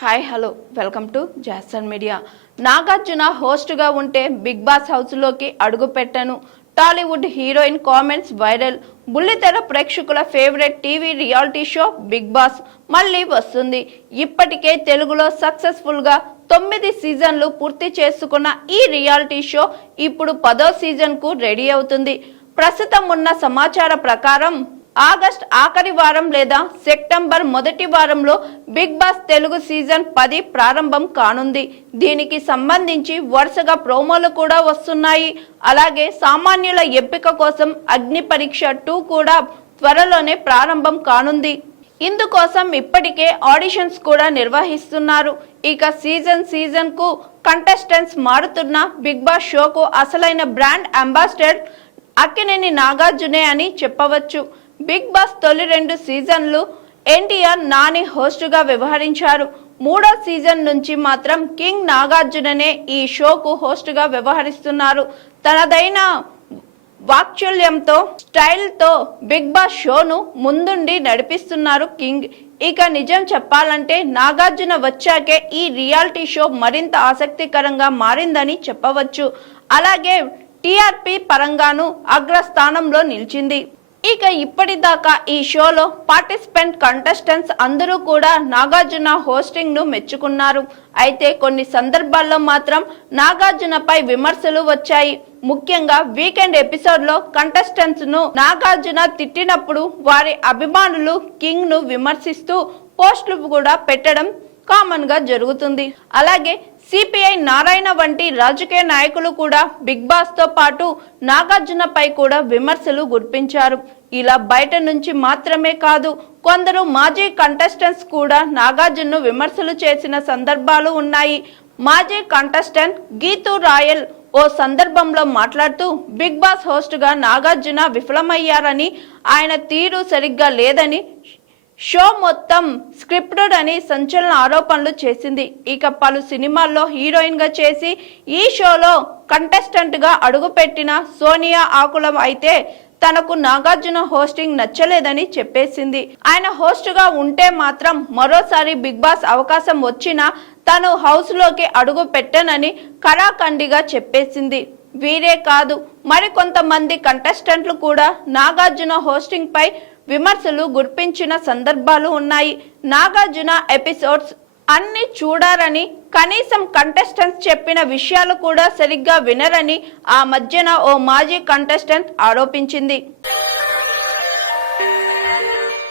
Hi hello welcome to Jason media. Nagarjuna హోస్ట్గా ఉంటే Bigg Boss హౌస్లోకి అడుగు పెట్టను. Tollywood heroine comments viral. బుల్లితెర ప్రేక్షకుల favourite TV reality show Bigg Boss మళ్ళీ వస్తుంది. ఇప్పటికే తెలుగులో సక్సెస్ఫుల్గా 9 సీజన్లు పూర్తి చేసుకున్న ఈ రియాలిటీ షో ఇప్పుడు 10వ సీజన్కు రెడీ అవుతుంది. ప్రస్తుతం ఉన్న సమాచార ప్రకారం ఆగస్ట్ ఆఖరి వారం లేదా సెప్టెంబర్ మొదటి వారంలో బిగ్ బాస్ తెలుగు సీజన్ 10 ప్రారంభం కానుంది. దీనికి సంబంధించి వరుసగా ప్రోమోలు కూడా వస్తున్నాయి. అలాగే సామాన్యుల ఎంపిక కోసం అగ్ని పరీక్ష 2 కూడా త్వరలోనే ప్రారంభం కానుంది. ఇందుకోసం ఇప్పటికే ఆడిషన్స్ కూడా నిర్వహిస్తున్నారు. ఇక సీజన్ కు కంటెస్టెంట్స్ మారుతున్న బిగ్ బాస్ షోకు అసలైన బ్రాండ్ అంబాసిడర్ అక్కినేని నాగార్జునే అని చెప్పవచ్చు. బిగ్ బాస్ తొలి 2 సీజన్లు ఎన్టీఆర్ నాని హోస్టుగా వ్యవహరించారు. 3వ సీజన్ నుంచి మాత్రం కింగ్ నాగార్జుననే ఈ షోకు హోస్టుగా వ్యవహరిస్తున్నారు. తనదైన వాక్చుల్యంతో స్టైల్తో బిగ్ బాస్ షోను ముందుండి నడిపిస్తున్నారు కింగ్. ఇక నిజం చెప్పాలంటే నాగార్జున వచ్చాకే ఈ రియాలిటీ షో మరింత ఆసక్తికరంగా మారిందని చెప్పవచ్చు. అలాగే టీఆర్పీ పరంగాను అగ్రస్థానంలో నిలిచింది. ఇక ఇప్పటిదాకా ఈ షోలో పార్టిసిపెంట్ కంటెస్టెంట్స్ అందరూ కూడా నాగార్జున హోస్టింగ్ ను మెచ్చుకున్నారు. అయితే కొన్ని సందర్భాల్లో మాత్రం నాగార్జునపై విమర్శలు వచ్చాయి. ముఖ్యంగా వీకెండ్ ఎపిసోడ్ లో కంటెస్టెంట్స్ ను నాగార్జున తిట్టినప్పుడు వారి అభిమానులు కింగ్ ను విమర్శిస్తూ పోస్టులు కూడా పెట్టడం కామన్ గా జరుగుతుంది. అలాగే సిపిఐ నారాయణ వంటి రాజకీయ నాయకులు కూడా బిగ్ బాస్ తో పాటు నాగార్జునపై కూడా విమర్శలు గుర్పించారు. ఇలా బయట నుంచి మాత్రమే కాదు, కొందరు మాజీ కంటెస్టెంట్స్ కూడా నాగార్జునను విమర్శలు చేసిన సందర్భాలు ఉన్నాయి. మాజీ కంటెస్టెంట్ గీతూ రాయల్ ఓ సందర్భంలో మాట్లాడుతూ బిగ్ బాస్ హోస్ట్ గా నాగార్జున విఫలమయ్యారని, ఆయన తీరు సరిగ్గా లేదని, షో మొత్తం స్క్రిప్టెడ్ అని సంచలన ఆరోపణలు చేసింది. ఇక పలు సినిమాల్లో హీరోయిన్ గా చేసి ఈ షోలో కంటెస్టెంట్ గా అడుగుపెట్టిన సోనియా ఆకులం అయితే తనకు నాగార్జున హోస్టింగ్ నచ్చలేదని చెప్పేసింది. ఆయన హోస్ట్ గా ఉంటే మాత్రం మరోసారి బిగ్ బాస్ అవకాశం వచ్చినా తను హౌస్ లోకి అడుగు పెట్టనని కరాఖండిగా చెప్పేసింది. వీరే కాదు, మరికొంతమంది కంటెస్టెంట్లు కూడా నాగార్జున హోస్టింగ్ పై విమర్శలు గుర్పించిన సందర్భాలు ఉన్నాయి. నాగార్జున ఎపిసోడ్స్ అన్ని చూడారని, కనీసం కంటెస్టెంట్స్ చెప్పిన విషయాలు కూడా సరిగ్గా వినరని ఆ మధ్యన ఓ మాజీ కంటెస్టెంట్ ఆరోపించింది.